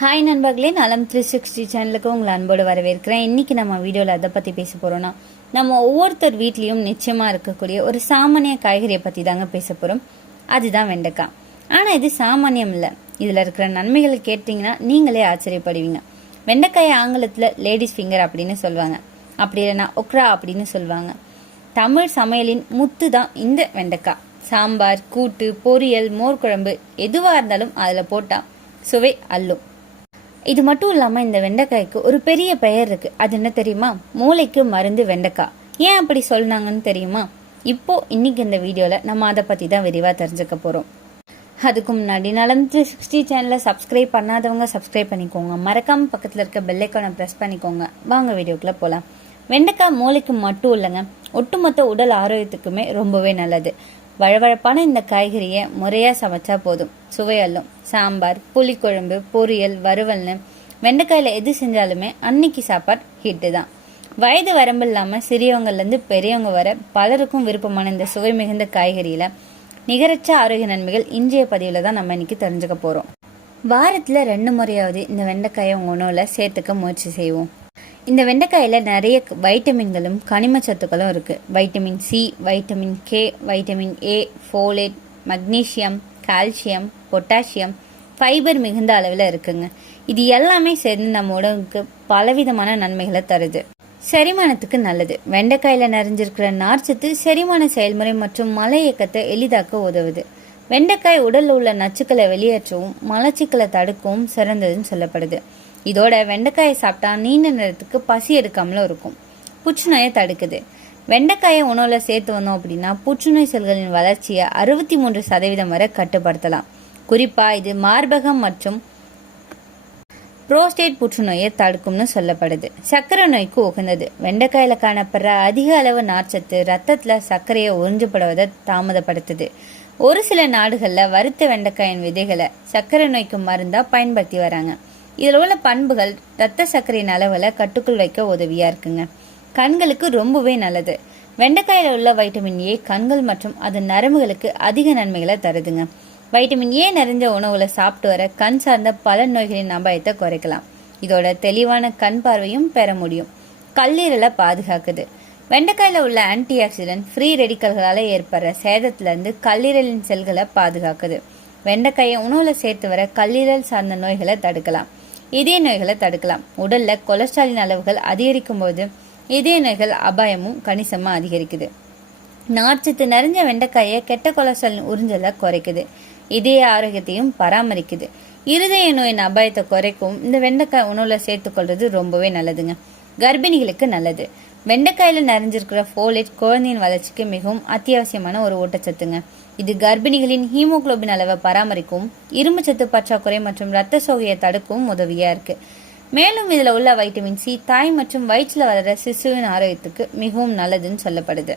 Hi நண்பர்களே. நலம் three sixty சேனலுக்கு உங்களை அன்போடு வரவேற்கிறேன். இன்றைக்கி நம்ம வீடியோவில் அதை பற்றி பேச போகிறோன்னா நம்ம ஒவ்வொருத்தர் வீட்லேயும் நிச்சயமாக இருக்கக்கூடிய ஒரு சாமானிய காய்கறியை பற்றி தாங்க பேச போகிறோம் அதுதான் வெண்டைக்காய். ஆனால் இது சாமானியம் இல்லை. இதில் இருக்கிற நன்மைகளை கேட்டிங்கன்னா நீங்களே ஆச்சரியப்படுவீங்க. வெண்டைக்காயை ஆங்கிலத்தில் லேடிஸ் ஃபிங்கர் அப்படின்னு சொல்லுவாங்க. அப்படி இல்லைன்னா ஒக்ரா அப்படின்னு சொல்லுவாங்க. தமிழ் சமையலின் முத்து தான் இந்த வெண்டைக்காய். சாம்பார் கூட்டு பொரியல் மோர் குழம்பு எதுவாக இருந்தாலும் அதில் போட்டால் சுவை அல்லும் இது மட்டும் இல்லாமல் இந்த வெண்டைக்காய்க்கு ஒரு பெரிய பெயர் இருக்கு. அது என்ன தெரியுமா? மூளைக்கு மருந்து வெண்டைக்காய் ஏன் அப்படி சொன்னாங்கன்னு தெரியுமா? இப்போ இன்னைக்கு இந்த வீடியோவில் நம்ம அதை பற்றி தான் விரிவாக தெரிஞ்சுக்க போகிறோம் அதுக்கு முன்னாடி நலம் த்ரீ சிக்ஸ்டி சேனலை சப்ஸ்கிரைப் பண்ணாதவங்க சப்ஸ்கிரைப் பண்ணிக்கோங்க. மறக்காம பக்கத்தில் இருக்க பெல்லைக்கானை ப்ரெஸ் பண்ணிக்கோங்க. வாங்க வீடியோக்குள்ளே போகலாம் வெண்டைக்காய் மூளைக்கு மட்டும் இல்லைங்க ஒட்டுமொத்த உடல் ஆரோக்கியத்துக்குமே ரொம்பவே நல்லது. வழவழப்பான இந்த காய்கறியை முறையாக சமைச்சா போதும். சுவையல்லும் சாம்பார் புளிக்குழம்பு பொரியல் வறுவல்னு வெண்டைக்காயில் எது செஞ்சாலுமே அன்னைக்கு சாப்பாடு ஹிட்டு தான். வயது வரம்பு இல்லாமல் சிறியவங்கள்லேருந்து பெரியவங்க வர பலருக்கும் விருப்பமான இந்த சுவை மிகுந்த காய்கறியில் நிகரச்ச ஆரோக்கிய நன்மைகள் இன்றைய பதிவில் தான் நம்ம இன்னைக்கு தெரிஞ்சுக்க போகிறோம் வாரத்தில் ரெண்டு முறையாவது இந்த வெண்டைக்காயை உங்கள் உணவில் சேர்த்துக்க முயற்சி செய்வோம். இந்த வெண்டைக்காயில் நிறைய வைட்டமின்களும் கனிம சத்துக்களும் இருக்குது vitamin C vitamin K vitamin A folate magnesium calcium potassium fibre மிகுந்த அளவில் இருக்குங்க. இது எல்லாமே சேர்ந்து நம்ம உடம்புக்கு பலவிதமான நன்மைகளை தருது. செரிமானத்துக்கு நல்லது. வெண்டைக்காயில் நிறைஞ்சிருக்கிற நார்ச்சத்து செரிமான செயல்முறை மற்றும் மலை இயக்கத்தை எளிதாக்க உதவுது. வெண்டைக்காய் உடலில் உள்ள நச்சுக்களை வெளியேற்றவும் மலச்சிக்கலை தடுக்கவும் சிறந்ததுன்னு சொல்லப்படுது. இதோட வெண்டைக்காயை சாப்பிட்டா நீண்ட நேரத்துக்கு பசி எடுக்காமலும் இருக்கும். புற்றுநோயை தடுக்குது. வெண்டைக்காயை உணவுல சேர்த்து வந்தோம் அப்படின்னா புற்றுநோய் செல்களின் வளர்ச்சியை அறுபத்தி மூன்று சதவீதம் வரை கட்டுப்படுத்தலாம். குறிப்பா இது மார்பகம் மற்றும் புரோஸ்டேட் புற்றுநோயை தடுக்கும்னு சொல்லப்படுது. சர்க்கரை நோய்க்கு உகந்தது. வெண்டைக்காயில காணப்படுற அதிக அளவு நார்ச்சத்து ரத்தத்துல சர்க்கரையை உறிஞ்சப்படுவதை தாமதப்படுத்துது. ஒரு சில நாடுகள்ல வறுத்த வெண்டைக்காயின் விதைகளை சர்க்கரை நோய்க்கு மருந்தா பயன்படுத்தி வராங்க. இதில் உள்ள பண்புகள் ரத்த சர்க்கரையின் அளவில் கட்டுக்குள் வைக்க உதவியாக இருக்குங்க. கண்களுக்கு ரொம்பவே நல்லது. வெண்டைக்காயில் உள்ள வைட்டமின் ஏ கண்கள் மற்றும் அதன் நரம்புகளுக்கு அதிக நன்மைகளை தருதுங்க. வைட்டமின் ஏ நிறைஞ்ச உணவுகளை சாப்பிட்டு வர கண் சார்ந்த பல நோய்களின் அபாயத்தை குறைக்கலாம். இதோட தெளிவான கண் பார்வையும் பெற முடியும். கல்லீரலை பாதுகாக்குது. வெண்டைக்காயில் உள்ள ஆன்டி ஆக்சிடென்ட் ஃப்ரீ ரெடிக்கல்களால் ஏற்படுற சேதத்திலிருந்து கல்லீரலின் செல்களை பாதுகாக்குது. வெண்டைக்காயை உணவில் சேர்த்து வர கல்லீரல் சார்ந்த நோய்களை தடுக்கலாம். இதய நோய்களை தடுக்கலாம். உடல்ல கொலஸ்ட்ராலின் அளவுகள் அதிகரிக்கும் போது இதய நோய்கள் அபாயமும் கணிசமாக அதிகரிக்குது. நார்ச்சத்து நிறைஞ்ச வெண்டைக்காயை கெட்ட கொலஸ்ட்ராலின் உறிஞ்சலை குறைக்குது. இதய ஆரோக்கியத்தையும் பராமரிக்குது. இருதய நோயின் அபாயத்தை குறைக்கும் இந்த வெண்டைக்காய் உணவுல சேர்த்துக்கொள்றது ரொம்பவே நல்லதுங்க. கர்ப்பிணிகளுக்கு நல்லது. வெண்டைக்காயில் நிறைஞ்சிருக்கிற ஃபோலேட் குழந்தையின் வளர்ச்சிக்கு மிகவும் அத்தியாவசியமான ஒரு ஊட்டச்சத்துங்க. இது கர்ப்பிணிகளின் ஹீமோகுளோபின் அளவை பராமரிக்கும் இரும்பு சத்து பற்றாக்குறை மற்றும் ரத்த சோகையை தடுக்கவும் உதவியா இருக்கு. மேலும் இதில் உள்ள வைட்டமின் சி தாய் மற்றும் வயிற்றில் வளர சிசுவின் ஆரோக்கியத்துக்கு மிகவும் நல்லதுன்னு சொல்லப்படுது.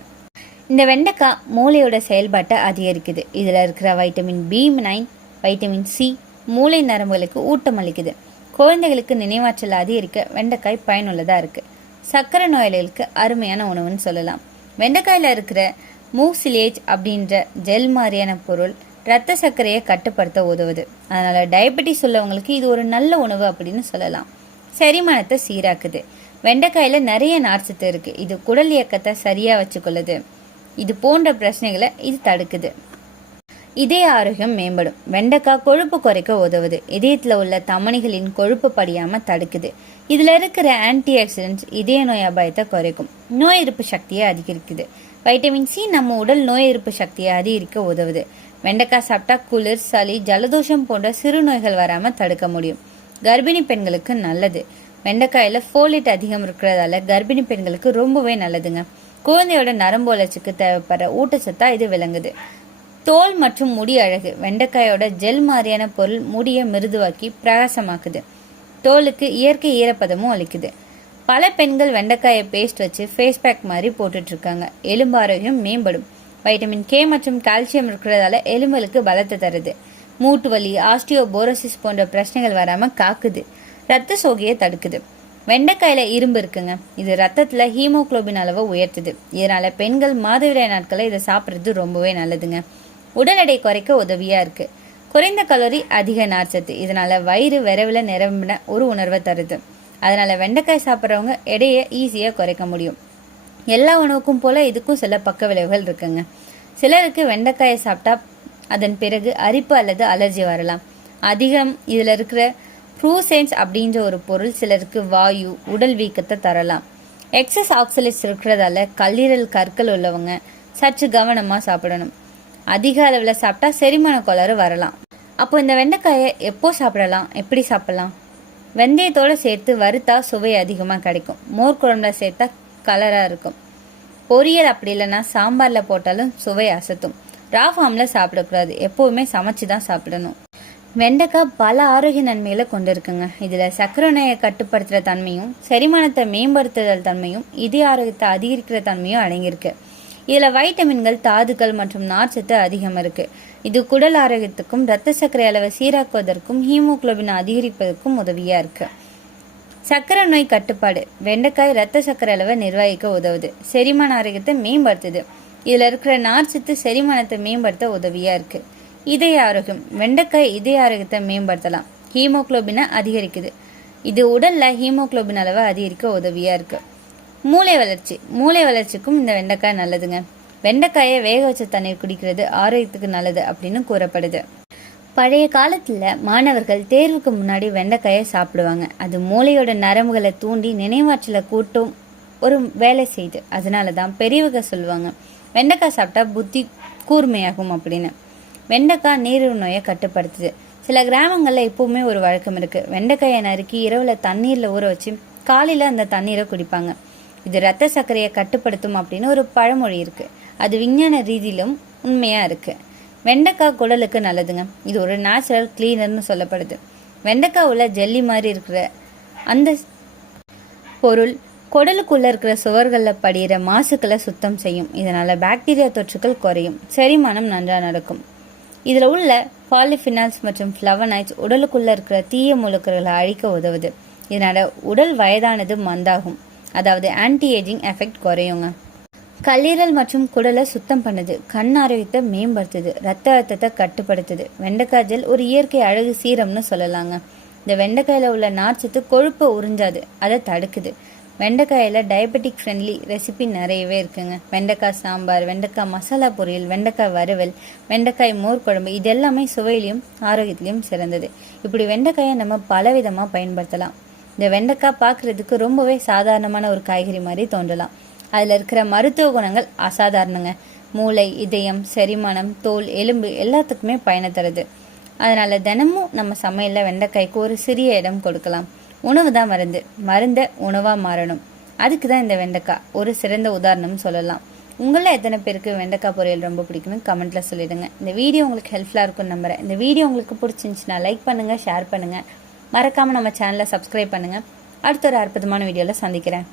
இந்த வெண்டைக்காய் மூளையோட செயல்பாட்டை அதிகரிக்குது. இதில் இருக்கிற vitamin B nine vitamin C மூளை நரம்புகளுக்கு ஊட்டம் அளிக்குது குழந்தைகளுக்கு நினைவாற்றல் அதிகரிக்க வெண்டைக்காய் பயனுள்ளதாக இருக்குது சர்க்கரை நோயாளிகளுக்கு அருமையான உணவுன்னு சொல்லலாம். வெண்டைக்காயில் இருக்கிற மூசிலேஜ் அப்படின்ற ஜெல் மாதிரியான பொருள் ரத்த சர்க்கரையை கட்டுப்படுத்த உதவுது. அதனால் டயபெட்டிஸ் உள்ளவங்களுக்கு இது ஒரு நல்ல உணவு அப்படின்னு சொல்லலாம். செரிமானத்தை சீராக்குது. வெண்டைக்காயில் நிறைய நார்ச்சத்து இருக்குது இது குடல் இயக்கத்தை சரியாக வச்சுக்கொள்ளுது. இது போன்ற பிரச்சனைகளை இது தடுக்குது. இதய ஆரோக்கியம் மேம்படும். வெண்டைக்காய் கொழுப்பு குறைக்க உதவுது. இதயத்தில் உள்ள தமணிகளின் கொழுப்பு படியாமல் தடுக்குது. இதில் இருக்கிற ஆன்டி ஆக்சிடென்ட்ஸ் இதய நோய் அபாயத்தை குறைக்கும். நோய் எதிர்ப்பு சக்தியை அதிகரிக்குது. வைட்டமின் சி நம்ம உடல் நோய் எதிர்ப்பு சக்தியை அதிகரிக்க உதவுது. வெண்டைக்காய் சாப்பிட்டா குளிர் சளி ஜலதோஷம் போன்ற சிறு நோய்கள் வராமல் தடுக்க முடியும். கர்ப்பிணி பெண்களுக்கு நல்லது. வெண்டைக்காயில் ஃபோலேட் அதிகம் இருக்கிறதால கர்ப்பிணி பெண்களுக்கு ரொம்பவே நல்லதுங்க. குழந்தையோட நரம்பு வளர்ச்சிக்கு தேவைப்படுற ஊட்டச்சத்தா இது விளங்குது. தோல் மற்றும் முடி அழகு. வெண்டைக்காயோட ஜெல் மாதிரியான பொருள் முடியை மிருதுவாக்கி பிரகாசமாக்குது. தோலுக்கு இயற்கை ஈரப்பதமும் அளிக்குது. பல பெண்கள் வெண்டைக்காயை பேஸ்ட் வச்சு ஃபேஸ் பேக் மாதிரி போட்டுட்டு இருக்காங்க எலும்பு ஆரோக்கியம் மேம்படும். வைட்டமின் கே மற்றும் கால்சியம் இருக்கிறதால எலும்புகளுக்கு பலத்தை தருது. மூட்டு வலி ஆஸ்டியோபோரோசிஸ் போன்ற பிரச்சனைகள் வராமல் காக்குது. ரத்த சோகையை தடுக்குது. வெண்டைக்காயில இரும்பு இருக்குங்க. இது ரத்தத்துல ஹீமோகுளோபின் அளவை உயர்த்துது. இதனால பெண்கள் மாதவிடாய் நாட்களை இதை சாப்பிட்றது ரொம்பவே நல்லதுங்க. உடல் எடை குறைக்க உதவியா இருக்கு. குறைந்த கலோரி அதிக நார்ச்சத்து. இதனால வயிறு விரைவில் நிரம்பின ஒரு உணர்வை தருது. அதனால வெண்டைக்காய் சாப்பிட்றவங்க எடையை ஈஸியாக குறைக்க முடியும். எல்லா உணவுக்கும் போல இதுக்கும் சில பக்க விளைவுகள் இருக்குங்க. சிலருக்கு வெண்டைக்காயை சாப்பிட்டா அதன் பிறகு அரிப்பு அல்லது அலர்ஜி வரலாம். அதிகம் இதில் இருக்கிற ப்ரூசென்ஸ் அப்படின்ற ஒரு பொருள் சிலருக்கு வாயு உடல் வீக்கத்தை தரலாம். எக்ஸஸ் ஆக்சலேட்ஸ் இருக்கிறதால கல்லீரல் கற்கள் உள்ளவங்க சற்று கவனமாக சாப்பிடணும். அதிக அளவில் சாப்பிட்டா செரிமான கோளாறு வரலாம். அப்போ இந்த வெண்டைக்காயை எப்போ சாப்பிடலாம்? எப்படி சாப்பிடலாம்? வெந்தயத்தோடு சேர்த்து வறுத்தா சுவை அதிகமாக கிடைக்கும். மோர் குழம்புல சேர்த்தா கலராக இருக்கும். பொரியல் அப்படி இல்லைன்னா சாம்பாரில் போட்டாலும் சுவை அசத்தும். ரா ஃபார்மில் சாப்பிடக்கூடாது. எப்போவுமே சமைச்சு தான் சாப்பிடணும். வெண்டைக்காய் பல ஆரோக்கிய நன்மைகளை கொண்டு இருக்குங்க இதில் சர்க்கரை நோயை கட்டுப்படுத்துகிற தன்மையும் செரிமானத்தை மேம்படுத்துதல் தன்மையும் இதய ஆரோக்கியத்தை அதிகரிக்கிற தன்மையும் அடங்கியிருக்கு. இதில் வைட்டமின்கள் தாதுக்கள் மற்றும் நார்ச்சத்து அதிகம் இருக்கு. இது குடல் ஆரோக்கியத்துக்கும் இரத்த சர்க்கரை அளவை சீராக்குவதற்கும் ஹீமோக்ளோபின் அதிகரிப்பதற்கும் உதவியா இருக்கு. சர்க்கரை நோய் கட்டுப்பாடு. வெண்டைக்காய் இரத்த சர்க்கரை அளவை நிர்வகிக்க உதவுது. செரிமான ஆரோக்கியத்தை மேம்படுத்துது. இதில் இருக்கிற நார்ச்சத்து செரிமானத்தை மேம்படுத்த உதவியா இருக்கு. இதய ஆரோக்கியம். வெண்டைக்காய் இதய ஆரோக்கியத்தை மேம்படுத்தலாம். ஹீமோகுளோபினை அதிகரிக்குது. இது உடல்ல ஹீமோகுளோபின் அளவை அதிகரிக்க உதவியா இருக்கு. மூளை வளர்ச்சி. மூளை வளர்ச்சிக்கும் இந்த வெண்டைக்காய் நல்லதுங்க. வெண்டைக்காயை வேக வச்ச தண்ணீர் குடிக்கிறது ஆரோக்கியத்துக்கு நல்லது அப்படின்னு கூறப்படுது. பழைய காலத்தில் மாணவர்கள் தேர்வுக்கு முன்னாடி வெண்டைக்காயை சாப்பிடுவாங்க. அது மூளையோட நரம்புகளை தூண்டி நினைவாற்றலை கூட்டும் ஒரு வேலை செய்யுது அதனால தான் பெரியவங்க சொல்லுவாங்க வெண்டைக்காய் சாப்பிட்டா புத்தி கூர்மையாகும் அப்படின்னு. வெண்டைக்காய் நீரிழிவு நோயை கட்டுப்படுத்துது. சில கிராமங்களில் எப்போவுமே ஒரு வழக்கம் இருக்குது வெண்டைக்காயை நறுக்கி இரவில் தண்ணீரில் ஊற வச்சு காலையில் அந்த தண்ணீரை குடிப்பாங்க. இது ரத்த சர்க்கரையை கட்டுப்படுத்தும் அப்படின்னு ஒரு பழமொழி இருக்கு. அது விஞ்ஞான ரீதியிலும் உண்மையா இருக்கு. வெண்டைக்காய் குடலுக்கு நல்லதுங்க. இது ஒரு நேச்சுரல் கிளீனர்னு சொல்லப்படுது. வெண்டைக்காய் உள்ள ஜெல்லி மாதிரி இருக்கிற அந்த பொருள் குடலுக்குள்ள இருக்கிற சுவர்களில் படிகிற மாசுக்களை சுத்தம் செய்யும். இதனால பாக்டீரியா தொற்றுகள் குறையும். செரிமானம் நன்றாக நடக்கும். இதில் உள்ள பாலிஃபினால்ஸ் மற்றும் ஃப்ளவனைட்ஸ் உடலுக்குள்ள இருக்கிற தீய முழுக்கர்களை அழிக்க உதவுது. இதனால உடல் வயதானது மந்தாகும். அதாவது ஆன்டி ஏஜிங் எஃபெக்ட் குறையுங்க. கல்லீரல் மற்றும் குடலை சுத்தம் பண்ணுது. கண் ஆரோக்கியத்தை மேம்படுத்துது. ரத்த அழுத்தத்தை கட்டுப்படுத்துது. வெண்டைக்காய் ஜெல் ஒரு இயற்கை அழகு சீரம்னு சொல்லலாங்க. இந்த வெண்டைக்காயில் உள்ள நார்ச்சத்து கொழுப்பை உறிஞ்சாது. அதை தடுக்குது. வெண்டைக்காயில் டயபெட்டிக் ஃப்ரெண்ட்லி ரெசிபி நிறையவே இருக்குங்க. வெண்டைக்காய் சாம்பார் வெண்டைக்காய் மசாலா பொரியல் வெண்டைக்காய் வறுவல் வெண்டைக்காய் மோர் குழம்பு இது எல்லாமே சுவையிலையும் ஆரோக்கியத்திலையும் சிறந்தது. இப்படி வெண்டைக்காயை நம்ம பலவிதமாக பயன்படுத்தலாம். இந்த வெண்டைக்காய் பார்க்குறதுக்கு ரொம்பவே சாதாரணமான ஒரு காய்கறி மாதிரி தோன்றலாம். அதில் இருக்கிற மருத்துவ குணங்கள் அசாதாரணங்க. மூளை இதயம் செரிமானம் தோல் எலும்பு எல்லாத்துக்குமே பயனை தருது. அதனால் தினமும் நம்ம சமையலில் வெண்டைக்காய்க்கு ஒரு சிறிய இடம் கொடுக்கலாம். உணவு தான் மருந்து. மருந்தை உணவாக மாறணும். அதுக்கு தான் இந்த வெண்டைக்காய். ஒரு சிறந்த உதாரணம் சொல்லலாம். உங்களில் எத்தனை பேருக்கு வெண்டைக்காய் பொரியல் ரொம்ப பிடிக்கும்னு கமெண்ட்டில் சொல்லிடுங்க. இந்த வீடியோ உங்களுக்கு ஹெல்ப்ஃபுல்லாக இருக்கும்னு நம்புகிறேன் இந்த வீடியோ உங்களுக்கு பிடிச்சிருந்துச்சுன்னா லைக் பண்ணுங்கள் ஷேர் பண்ணுங்கள் மறக்காமல் நம்ம சேனலை சப்ஸ்கிரைப் பண்ணுங்க. அடுத்த ஒரு அற்புதமான வீடியோவில் சந்திக்கிறேன்.